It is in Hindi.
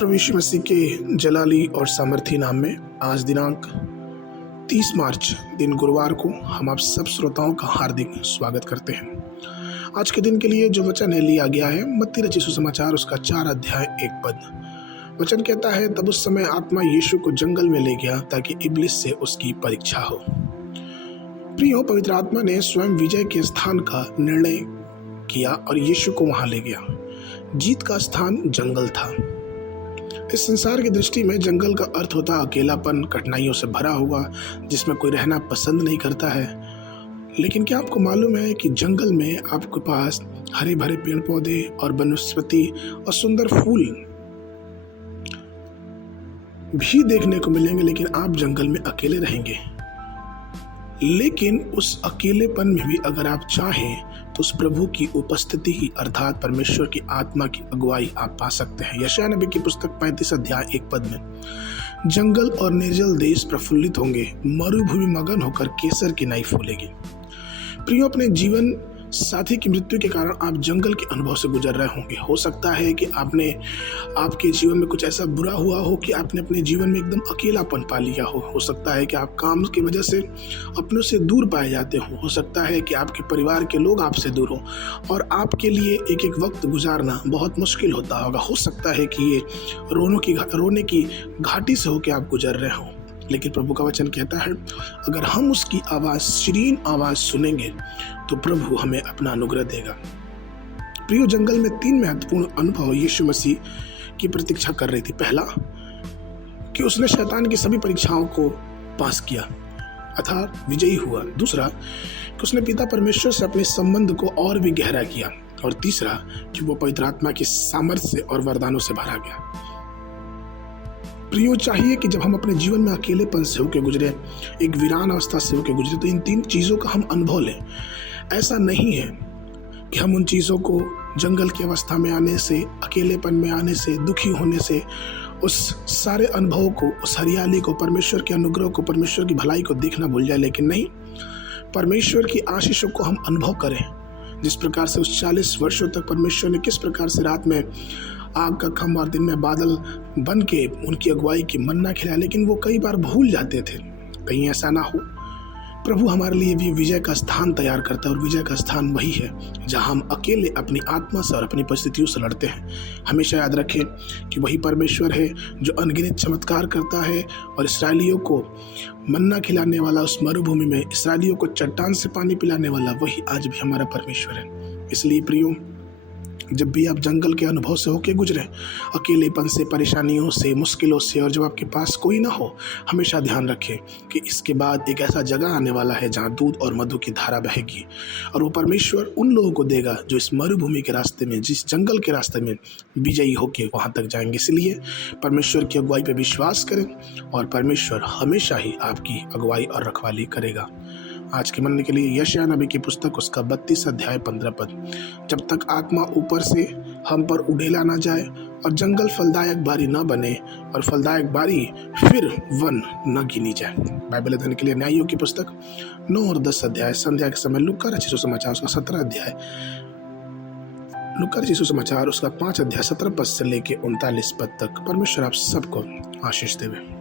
प्रभु यीशु मसीह के जलाली और सामर्थी नाम में आज दिनांक 30 मार्च दिन गुरुवार को हम आप सब श्रोताओं का हार्दिक स्वागत करते हैं। आज के दिन के लिए जो वचन है लिया गया है मत्ती रचित सुसमाचार उसका 4 अध्याय 1 पद। वचन कहता है, तब उस समय आत्मा यीशु को जंगल में ले गया ताकि इब्लिस से उसकी परीक्षा हो। प्रियो, पवित्र आत्मा ने स्वयं विजय के स्थान का निर्णय किया और यीशु को वहां ले गया। जीत का स्थान जंगल था। इस संसार की दृष्टि में जंगल का अर्थ होता अकेलापन, कठिनाइयों से भरा हुआ, जिसमें कोई रहना पसंद नहीं करता है। लेकिन क्या आपको मालूम है कि जंगल में आपके पास हरे भरे पेड़ पौधे और वनस्पति और सुंदर फूल भी देखने को मिलेंगे, लेकिन आप जंगल में अकेले रहेंगे। लेकिन उस अकेलेपन में भी अगर आप चाहें तो उस प्रभु की उपस्थिति ही अर्थात परमेश्वर की आत्मा की अगुवाई आप पा सकते हैं। यशायाह नबी की पुस्तक 35 अध्याय 1 पद में, जंगल और निर्जल देश प्रफुल्लित होंगे, मरुभूमि मगन होकर केसर की नई फूलेगी। प्रियो, अपने जीवन साथी की मृत्यु के कारण आप जंगल के अनुभव से गुजर रहे होंगे। हो सकता है कि आपके जीवन में कुछ ऐसा बुरा हुआ हो कि आपने अपने जीवन में एकदम अकेलापन पा लिया हो सकता है कि आप काम की वजह से अपनों से दूर पाए जाते हो सकता है कि आपके परिवार के लोग आपसे दूर हो और आपके लिए एक एक वक्त गुजारना बहुत मुश्किल होता होगा। हो सकता है कि ये रोने की घाटी से होकर आप गुजर रहे हो। लेकिन प्रभु का वचन कहता है, अगर हम उसकी आवाज़, शीरीन आवाज़ सुनेंगे तो प्रभु हमें अपना अनुग्रह देगा। प्रियो, जंगल में 3 महत्वपूर्ण अनुभव यीशु मसीह की प्रतीक्षा कर रही थी। पहला कि उसने शैतान की सभी परीक्षाओं को पास किया अर्थात विजयी हुआ। दूसरा कि उसने पिता परमेश्वर से अपने संबंध को और भी गहरा किया। और तीसरा कि वो पवित्र आत्मा की सामर्थ्य से और वरदानों से भरा गया। प्रियो, चाहिए कि जब हम अपने जीवन में अकेलेपन से होकर गुजरे, एक वीरान अवस्था से होकर गुजरे, तो इन 3 चीज़ों का हम अनुभव लें। ऐसा नहीं है कि हम उन चीज़ों को जंगल की अवस्था में आने से, अकेलेपन में आने से, दुखी होने से, उस सारे अनुभव को, उस हरियाली को, परमेश्वर के अनुग्रह को, परमेश्वर की भलाई को देखना भूल जाए। लेकिन नहीं, परमेश्वर की आशीषों को हम अनुभव करें। जिस प्रकार से उस 40 वर्षों तक परमेश्वर ने किस प्रकार से रात में आग का खम्भा और दिन में बादल बन के उनकी अगुवाई की मन्ना खिलाया, लेकिन वो कई बार भूल जाते थे। कहीं ऐसा ना हो। प्रभु हमारे लिए भी विजय का स्थान तैयार करता है और विजय का स्थान वही है जहां हम अकेले अपनी आत्मा से और अपनी परिस्थितियों से लड़ते हैं। हमेशा याद रखें कि वही परमेश्वर है जो अनगिनत चमत्कार करता है और इसराइलियों को मन्ना खिलाने वाला, उस मरुभूमि में इसराइलियों को चट्टान से पानी पिलाने वाला, वही आज भी हमारा परमेश्वर है। इसलिए प्रियो, जब भी आप जंगल के अनुभव से होके गुजरे, अकेलेपन से, परेशानियों से, मुश्किलों से, और जब आपके पास कोई ना हो, हमेशा ध्यान रखें कि इसके बाद एक ऐसा जगह आने वाला है जहां दूध और मधु की धारा बहेगी। और वो परमेश्वर उन लोगों को देगा जो इस मरुभूमि के रास्ते में, जिस जंगल के रास्ते में विजयी होके वहां तक जाएंगे। इसलिए परमेश्वर की अगुवाई पर विश्वास करें और परमेश्वर हमेशा ही आपकी अगुवाई और रखवाली करेगा। आज के मन के लिए यशायाह नबी की पुस्तक उसका 32 अध्याय 15 पद, जब तक आत्मा ऊपर से हम पर उड़ेला ना जाए और जंगल फलदायक बारी ना बने और फलदायक बारी फिर वन न गिनी जाए। बाइबल अध्ययन के लिए न्यायों की पुस्तक 9 और 10 अध्याय, संध्या के समय लूका रचित सुसमाचार उसका 17 अध्याय, लूका रचित सुसमाचार उसका 5 अध्याय 17 पद से लेके 39 पद तक। परमेश्वर आप सबको आशीष देवे।